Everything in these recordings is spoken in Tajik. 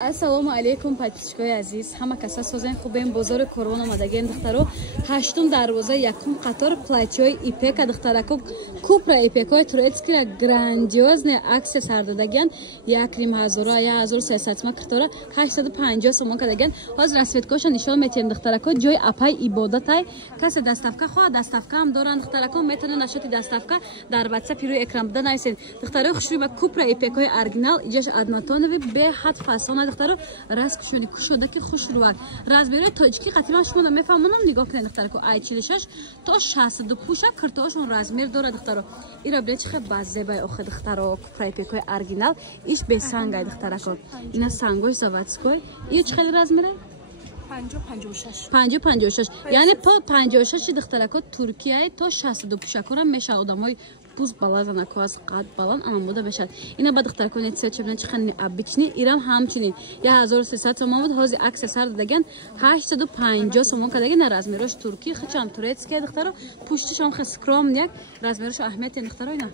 Ассалому алейкум подписчикои азиз, ҳама каса созен хубем бозори корвон омадаген духтаро ҳаштум дарвоза якум қатор платёи ипека духтарако купра ипекои турецкира грандиозне аксия сардадаген 1300 картора 850 сомон кадаген ҳозир расветкоша нишон метем духтарако ҷои апай ибодатай касе доставка хоҳад доставка ҳам доранд духтарако метавона нашоти доставка дар WhatsApp рӯи экран буда нависед духтаро хушрӯи ба купра ипекои оригинал иҷош аднатонови беҳад фасона духтаро раст кушоди кушодаки хушрӯак размери тоҷики қатиман шумо мефаҳмонам нигоҳ кунед духтарако ай 46 то 65 картошон размер дорад духтаро ира бе чихе базебай охе духтаро купра ипекои оригинал иш бе сангай духтарако ина сангош заводской и чихе размери 56 яъне по 56 духтарако туркияи то 65 кунам меша одамой пуз балазана коас қад балан амамуда мешад ина ба духтарако не цвет чебна чихани обични ирам ҳамчунин 1300 сомон буд ҳози аксия сар дадаган 850 сомон кадаген размерош турки хичам турецкия духтаро пуштишам хе скромняк размерош аҳмияти духтаро ина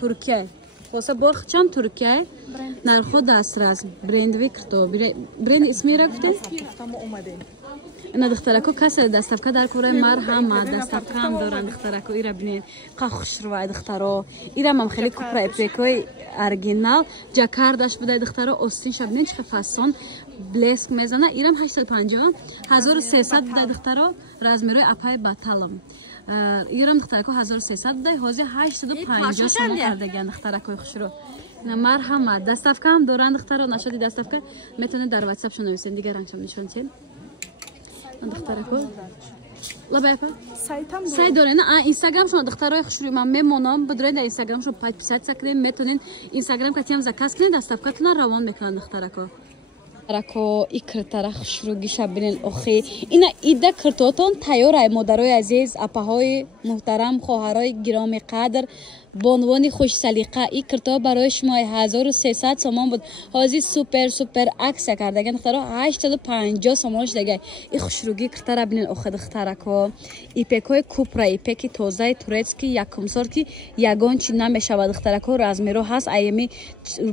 туркия хоса бор хичам туркия нархо дастрас брендови кирто бренд исмира гуфтем ина духтарако касе доставка дар кураи марҳама доставка ҳам доранд духтарако ира бинед қа хушрӯвай духтаро ирам ам хеле купра ипекои оригинал ҷакардаш будай духтаро остинша бинед чихе фасон блеск мезана ирам 850 1300 будай духтаро размерои апай баталам ирам духтарако 1300 будай ҳози 850 сомон кардаган духтаракои хушрӯ марҳама доставка ҳам доранд духтаро нашоди доставка метавонед дар WhatsApp шо нависед дигар ранчам нишон чен духтарако лабайпа сайт дорена инстаграм шумо духтарои хушрӯи ман мемонам бидроед дар инстаграм шумо подписатсия кунед метавонед инстаграм катиам заказ кунед доставкатона равон мекунанд духтарако рако икртара хушрӯги шабинен охи ина ида киртотон тайёрай модарои азиз апаҳои муҳтарам хоҳарои гироми қадр бонвони хушсалиқа и кирто барои шумо 1300 сомон буд ҳозир супер аксия кардаган духтаро 850 сомон шудагай и хушрӯги киртара бинен охи духтарако ипекои купра ипеки тозаи турецки якумсорки ягон чи намешавад духтарако размеро ҳаст айми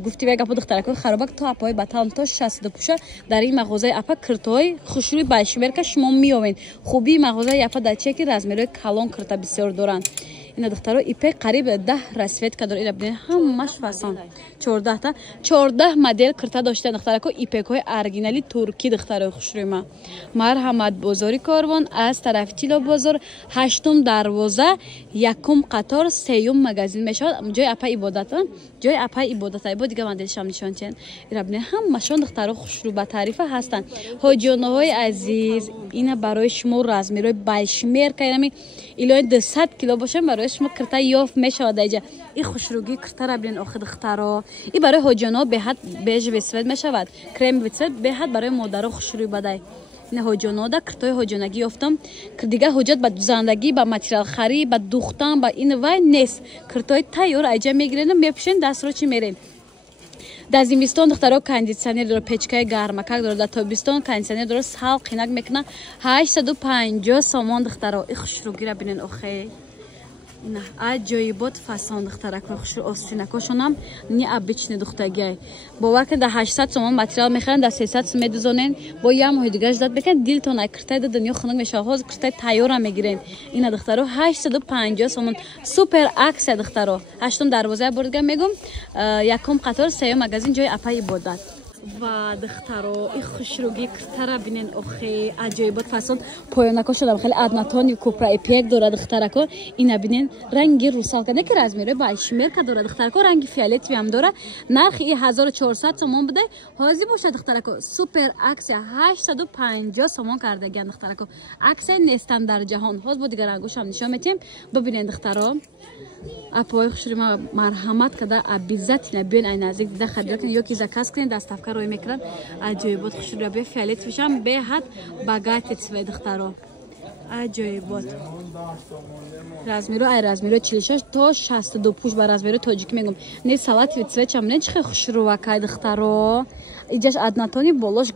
гуфтивай гапо духтарако харобак то апаҳои баталам то 65 дар ин мағозаи апа киртои хушрӯи башмерка шумо меёвед хубии мағозаи апа дар чие ки размерои калон кирта бисёр доранд ина духтаро ипек қариб 10 расветка дор ира бинед ҳамаш фасон 14 модел кирта дошта духтарако ипекои оригинали турки духтарои хушрӯима марҳамат бозори корвон аз тарафи тило бозор 8 дарвоза якум қатор 3 магазин мешавад ҷои апа ибодата бо дига моделшам нишон чен ира бинед ҳамашон духтаро хушрӯ ба таърифа ҳастанд ҳоҷиёноҳои азиз ина барои шумо размерои башмерка ирами илои 200 кило бошем барои шумо кирта ёфт мешавад айҷа и хушрӯги киртара бинен охи духтаро и барои ҳоҷиёноҳо беҳад бежеви цвет мешавад кремови цвет беҳад барои модаро хушрӯй бадай ина ҳоҷиёноҳо да киртои ҳоҷионагӣ ёфтам дига ҳоҷат ба дузандагӣ ба материал харӣ ба духтан ба ин вай нест киртои тайёр айҷа мегирен мепӯшен дастро чи мерен дар зимистон духтаро кондитсионер дора печкаи гармакак дора дар тобистон кондитсионер дора сал қинак мекуна 850 сомон духтаро и хушрӯгира бинен охе ина аҷоибот фасон духтарако хушрӯ остинакошонам необычный духтагиай бовар кунед дар 800 сомон материал мехаранд дар 300 медузонен бо як моҳи дига ждат бекунед дилтон ай киртаи да дунё хунук мешавад ҳозир киртаи тайёра мегирен ина духтаро 850 сомон супер аксия духтаро 8 дарвоза бор дига мегум якум қатор 3 магазин ҷои апа ибодат ва духтаро и хушрӯги киртара бинен охе аҷоибот фасон поёнако шудам хеле аднатони купра ипек дора духтарако ина бинен ранги русалка не ки размерои башмерка дора духтарако ранги фиолетови ҳам дора нархи 1400 сомон будай ҳозир бошад духтарако супер аксия 850 сомон кардаган духтарако аксия нестан дар ҷаҳон ҳоз бо дигар рангошам нишон метем бибинед духтаро апои хушрӯима марҳамат када обязательно биён ай наздик дида харидор кунед ёки заказ кунед доставка рой мекунанд аҷоибот хушрӯя бе фиолетовишам беҳад багати цвет духтаро аҷоибот размеро ай размеро 46 то 62 пуш ба размеро тоҷикӣ мегум не салатови цветшам не чихе хушрӯвакай духтаро иҷаш аднатони болош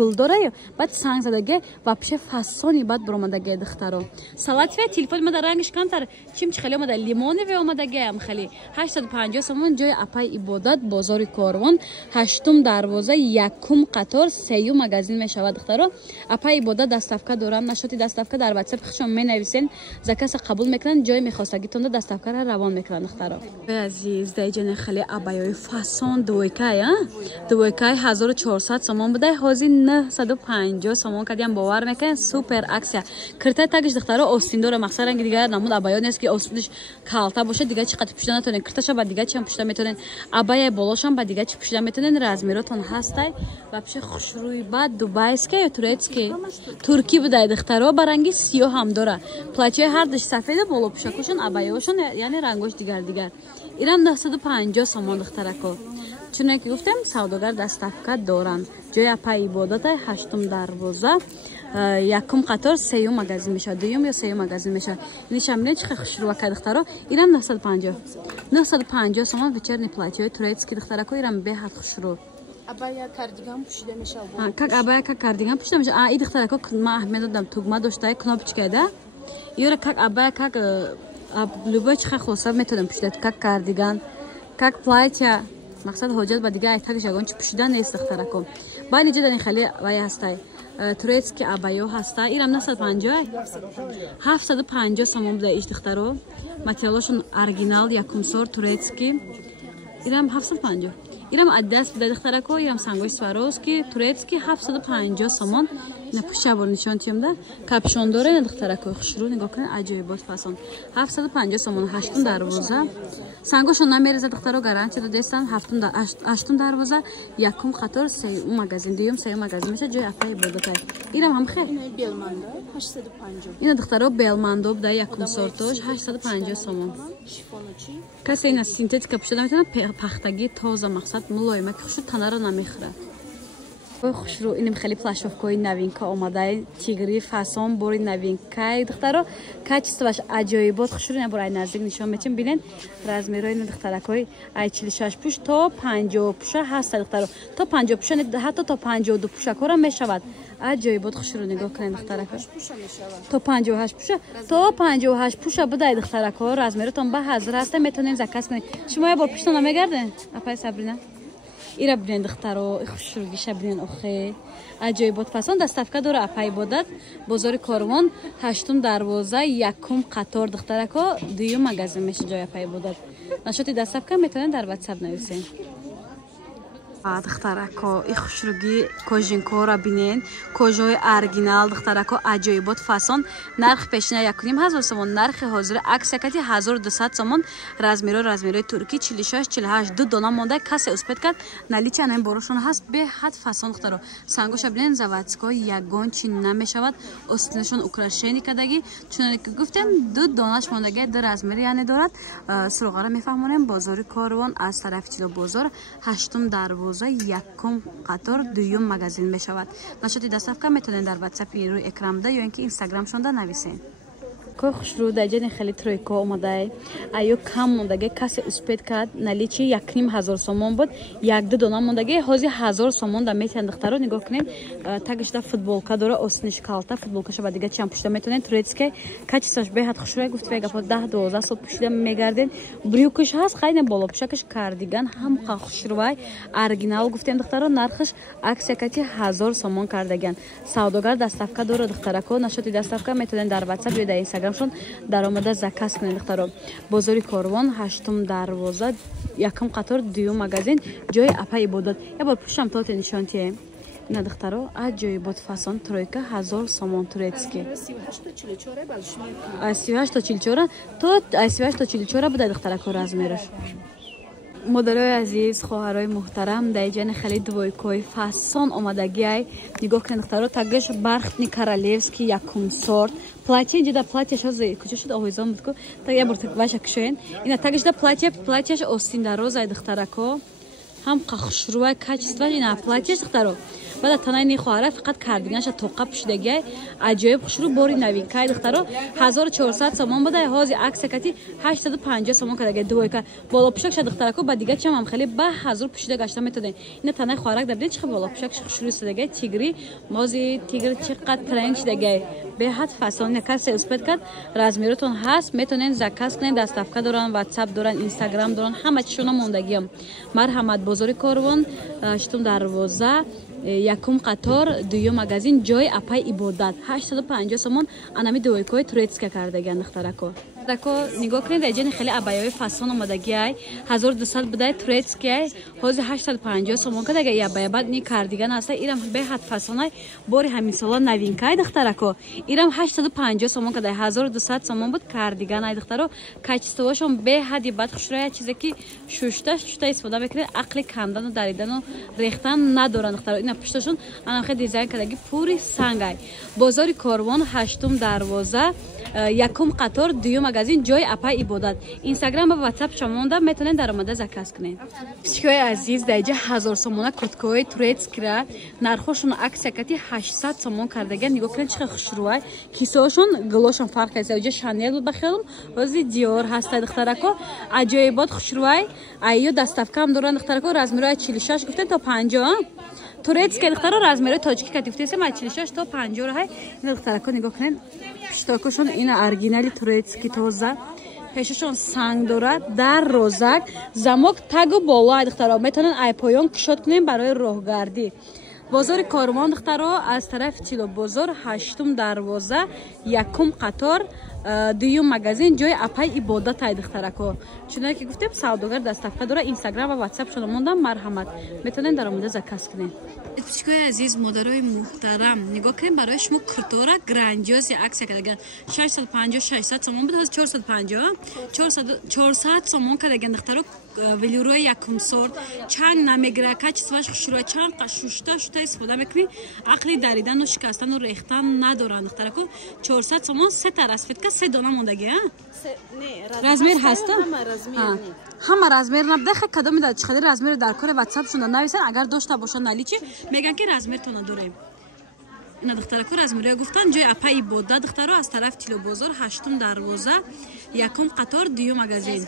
гулдораю баъд сангзадаге вообще фасони баъд буромадаге духтаро салатве телефони мада рангиш камтар чимчи хеле омада лимоневе омадагеам хеле 850 сомон ҷои апай ибодат бозори Корвон 8 дарвоза 1 қатор 3 магазин мешавад духтаро апай ибодат доставка дорам нашоти доставка дар WhatsApp хишон менависен закаса қабул мекунанд ҷои мехостагитонда доставкаро равон мекунанд духтаро азиз дайҷане хеле абаёи фасон двойкай 1400 сомон буда ҳозир 950 сомон кардиам бовар мекунед супер аксия киртай тагиш духтаро остиндора мақсад ранги дигар намуд абаё нест ки остинш калта боша дига чи қати пушида натонен кирташа ба дига чи ҳам пушида метонен абая болошам ба дига чи пушида метонен размеротон ҳастай вообще хушрӯи ба дубайский ё турецкий турки будай духтаро ба ранги сиёҳ ҳам дора платчаи ҳар даш сафеда боло пушакушон абаёшон яъне рангош дигар ирам 950 сомон духтарако чуне ки гуфтем савдогар доставка доранд ҷои апай ибодатай 8 дарвоза 1 қатор 3 магазин мешавад 2 ё 3 магазин мешавад ини шамилен чихе хушрувака духтаро ирам 950 сомон вечерни платьёи турецкий духтарако ирам беҳад хушру абая кардиган пушида мешавад как абая как кардиган пушида мешавад и духтарако ма аҳмият додам тугма доштаи кнопочкада ёра как абая как любой чихе хулоса методам пушида как кардиган как платья мақсад ҳоҷат ба дига айтагиш ягон чи пушида нест духтарако байни ҷадани хеле вай ҳастай турецкий абаё ҳаста ирам 750 сомон буда иш духтаро материалошон оригинал якумсор турецкий ирам 750 ирам аддас буда духтарако ирам сангои сваровский турецкий 750 сомон на пушабор нишон тиёмда капшон дора духтарако хушрӯ нигоҳ кунед аҷоибот фасон 750 сомон 8 дарвоза сангошон намереза духтаро гарантия додестан 8 дарвоза 1 қатор 3 магазин 2 3 магазин меша ҷои апай ибодатай ирам ҳам хел ина духтаро белмандо буда якум сортош 850 сомон касе ина синтетика пушида метавонад пахтагӣ тоза мақсад мулоима ки хушрӯ танаро намехӯрад хушрӯ иним хеле плашовкаи новинка омадай тигри фасон бори новинкаи духтаро качествоаш аҷоибот хушрӯ ина бори ай наздик нишон метим бинен размерои ина духтаракои ай 46 пуш то 50 пуша ҳаста духтаро то 50 пуша ҳатто то 52 пушакора мешавад аҷоибот хушрӯ нигоҳ кунед духтарако то 58 пуша то 58 пуша будай духтарако размеротон ба ҳазир ҳаста метавонед заказ кунед шумо я бор пуштона мегарден апай сабрина ира бинен духтаро хушрӯгиша бинен охе аҷоибот фасон доставка дора апай ибодат бозори Корвон 8 дарвоза 1 қатор духтарако 2 магазин меша ҷои апай ибодат нашоти доставка метавонед дар WhatsApp нависен духтарако и хушрӯги кожинкора бинен кожаи оригинал духтарако аҷоибот фасон нарх пешина 1500 сомон нархи ҳозир аксия кати 1200 сомон размерои турки 46 48 ду дона монда касе успет кард наличи анан борошон ҳаст беҳад фасон духтаро сангоша бинен заводской ягон чи намешавад остинашон украшени кадаги чуноне ки гуфтем ду донаш мондаги ду размери яъне дорад суроғара мефаҳмонем бозори Корвон аз тарафи чило бозор 8 дарвоза 1 қатор 2 магазин мешавад нашоти доставка метавонед дар WhatsApp рӯи экранда ё ин ки Instagram-шонда нависен ко хушрӯ даҷани хеле тройко омадай аю кам мондаге касе успет кард наличи 1500 сомон буд 1-2 дона мондаге ҳозир 1000 сомон да метавонед духтаро нигоҳ кунед тагишда футболка дора остиниш калта футболкаша ба дига чам пушида метавонед турецкий качествоаш беҳад хушрӯ гуфтве гапо 10-12 сол пушида мегарден брюкаш ҳаст хайне боло пушакаш кардиган ҳамқа хушрӯвай оригинал гуфтем духтаро нархаш аксия кати 1000 сомон кардаган савдогар доставка дора духтарако нашоти доставка метавонед дар WhatsApp ё дар Instagram-шон даромада заказ кунед духтаро бозори Корвон 8 дарвоза 1 қатор 2 магазин ҷои апай ибодат я бор пушам тоте нишон тие ина духтаро аҷоибот фасон тройка 1000 сомон турецкий 38 то 44 то 38 то 44 буда духтарако размераш модарои азиз хоҳарои муҳтарам дайҷани хеле двойкои фасон омадагиай нигоҳ кунед духтаро тагиш бархтни королевский якум сорт платья инҷода платьяш куҷо шуд овизон буд ку так я бор ваша кушоен ина тагишда платьяш остиндарозай духтарако ҳам қахшрувай качестваш ина платьяш духтаро بعد تنای نی خواهر فقط کاردیگانش توقع پوشیدگی عجایب خوشرو باری نوینکای دخترو 1400 سومون بده هازی عکس کتی 850 سومون کداگه دوی که بالا پوشکش دخترکو بعد دیگه چم هم خیلی به 1000 پوشیده گشته میتونه این تنای خواهرک دبید چه بالا پوشکش خوشرو سدگی تیگری مازی تیگر چقدر ترنج دگی به حد فصل نکاس اسپت کرد رزمیرتون هست میتونین زکاس کنین دستافکا دارن واتساپ دارن اینستاگرام دارن همه چیشون موندگیم مرحمت بزرگ کاروان شتم دروازه یکم قطار دوم مغازین جای اپای عبادت 850 سومون انامی دویکوی تورецька کردگی دخترکو دکو نگاه کنید اجن خیلی ابایای فسون اومدگی 1200 بده تورецька حوز 850 سومون کدگی یا بعد نی کاردیگان است ایرم به حد فسونای باری همین سالا نوینکای دخترکو ایرم 850 سومون کدای 1200 سومون بود کاردیگان ای دخترو کاچستوشون به حدی بعد خوشرای چیزی که شوشتا استفاده میکنه عقل کندن و دریدن و ریختن ندارن دخترو اینا پشتشون انم خیلی دیزاین کردگی پوری سنگای بازار کاروان 8 دروازه یکم قطار دوم مغازین جای اپای عبادت اینستاگرام و واتساپ شما مونده میتونین درآمد زکاس کنین بسیار عزیز دیگه 1000 سومون کورتکوی تورецька نرخشون عکس کتی 800 سومون کردگی نگاه کنین چه خوشروای کیسه‌شون گلوشون فرق است اوج شانل بود بخیرم وزی دیور هست دخترکو عجایبات خوشروای ایو دستافکام دوران دخترکو رزمیرای 46 گفتن تا 50 تورецька دخترو رزمیرای تاجیکی کتیفته سه 46 تا 50 های این دخترکو نگاه کنین پشتاکشون این اورجینالی تورецьки تازه پششون سنگ دارد در روزک زمک تگ و بالا دخترها میتونن ایپایون کشات کنین برای راهگردی بازار کاروان دخترها از طرف چیلو بازار 8 دروازه یکم قطار دوم مغازین جای اپای عبادت ای دخترکو چون که گفتم سوداگر دستافکا داره اینستاگرام و واتساپ شما موندم مرحمت میتونین درآمد زکاس کنین بچگای عزیز مادرای محترم نگاه کنین برای شما کورتورا گراندیوز عکس کردگان 650 600 سومون بود 450 400 سومون کردگان دخترو ولیروی یکم سورت چنگ نمیگیره کچ سواش خوشروی چنگ قشوشتا شتا استفاده میکنی عقلی دریدن و شکستن و ریختن ندارن دخترکو 400 سومون سه تا رسفت که سه دانه موندگی ها رزمیر هستا همه رزمیر نبده خیلی کدام میداد چقدر رزمیر در کار واتساپ شونده نویسن اگر داشته باشن نلی چی میگن که رزمیر تو نداریم اینا دخترکو رزمیرای گفتن جای اپای عبادت دخترو از طرف تیلو بازار 8 دروازه یکم قطار دوم مغازین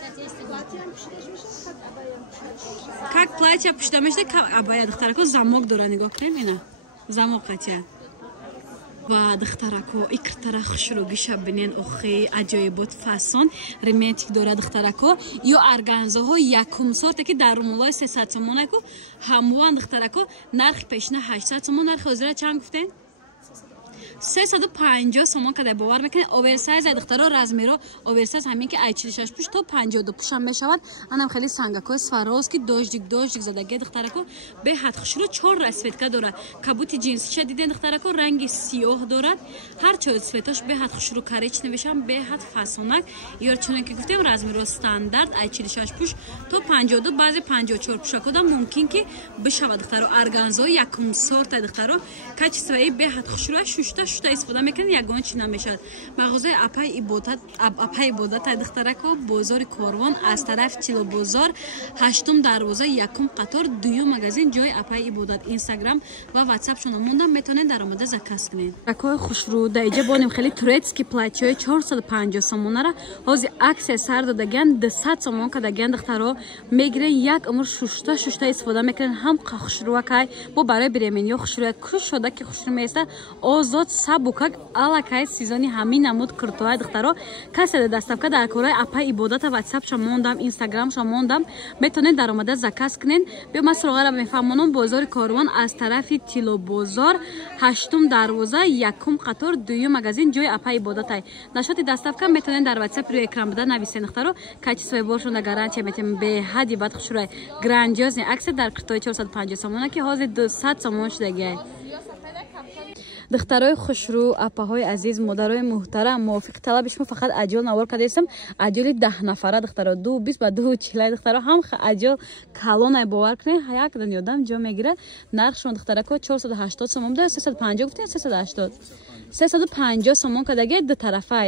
как платье пушта мешда абая дختарако замок дора нигоҳ кунем ина замок қатия ва дختарако икртара хушро гиша бинен охи аҷоибот фасон рементик дора дختарако ё арганзоҳо якум сорте ки дар мулои 300 сомонаку ҳамуан дختарако нархи пешина 800 сомон нархи ҳозира чанд гуфтен 350 сомон кадай бовар мекунед оверсайз духтаро размеро оверсайз ҳамин ки ай46 пуш то 52 пушам мешавад анам хеле сангакои сваровски дождик задаги духтарако беҳад хушро 4 расветка дорад кабути ҷинсиша диден духтарако ранги сиёҳ дорад ҳар чой цветош беҳад хушро коричневишам беҳад фасонак ё чунон ки гуфтем размеро стандарт ай46 пуш то 52 баъзе 54 пушакода мумкин ки бишавад духтаро арганзои якум сорта духтаро качествои беҳад хушро шушта шута истифода мекунед ягон чи намешавад мағозаи апай ибодат духтарако бозори корвон аз тарафи чило бозор 8 дарвоза якум қатор дуюм магазин ҷои апай ибодат инстаграм ва ватсап шуно мондам метавонед даромада заказ кунед ракои хушрӯ даиҷа бонем хеле турецки платчои 450 сомонара ҳози аксия сар додаган 200 сомон кадаган духтаро мегирен як умр шушта истифода мекунед ҳам хушрӯакай бо барои беремениё хушрӯя куш шода ки хушрӯ места озод сабукак алакай сезони ҳамин намуд куртои духтаро касе дастафка дар кораи апай ибодата ватсап шамондам инстаграм шамондам метавонед даромада заказ кунед биёма суроғара мефаҳмонам бозори корвон аз тарафи тило бозор 8 дарвоза якум қатор дуюм магазин ҷои апай ибодатай нашоти дастафка метавонед дар ватсап рӯи экран буда нависед духтаро качествои бошонда гарантия метем беҳади бад хушрӯи грандиозни аксия дар куртои 450 сомона ки ҳозир 200 сомон шудагиай духтарои хушрӯ апаҳои азиз модарои муҳтарам мувофиқи талаби шумо фақат аҷол навор кардастам аҷоли 10 нафара духтаро 220 ба 240 духтаро ҳам аҷол калонай бовар кунед як дунёдам ҷо мегирад нарх шумо духтарако 480 сомон буда 350 гуфтед 380 350 сомон кадаге ду тарафа,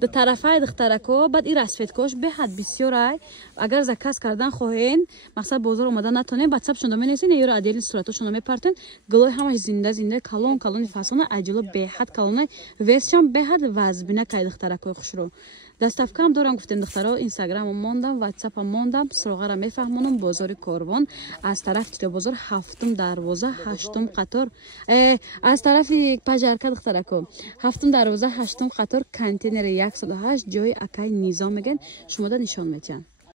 ду тарафа духтарако баъд ин расфеткош беҳад бисёрай. Агар заказ кардан хоҳен, мақсад бозор омада натонен, ватсапшон менесин, ёро аделин суратошон мепартен. Гулой ҳамаш зинда калони фасона аҷило беҳад калони версион беҳад вазбина кай духтарако хушро. Доставкам дорам гуфтем духтаро инстаграмом мондам, ватсапам мондам, сроғара мефаҳмонам бозори Корвон аз тарафи Тирёбозор 7 дарвоза 8 қатор аз тарафи пажарка духтарако 7 дарвоза 8 қатор контейнери 108 ҷои акай Низом меган шумода нишон метиҳанд.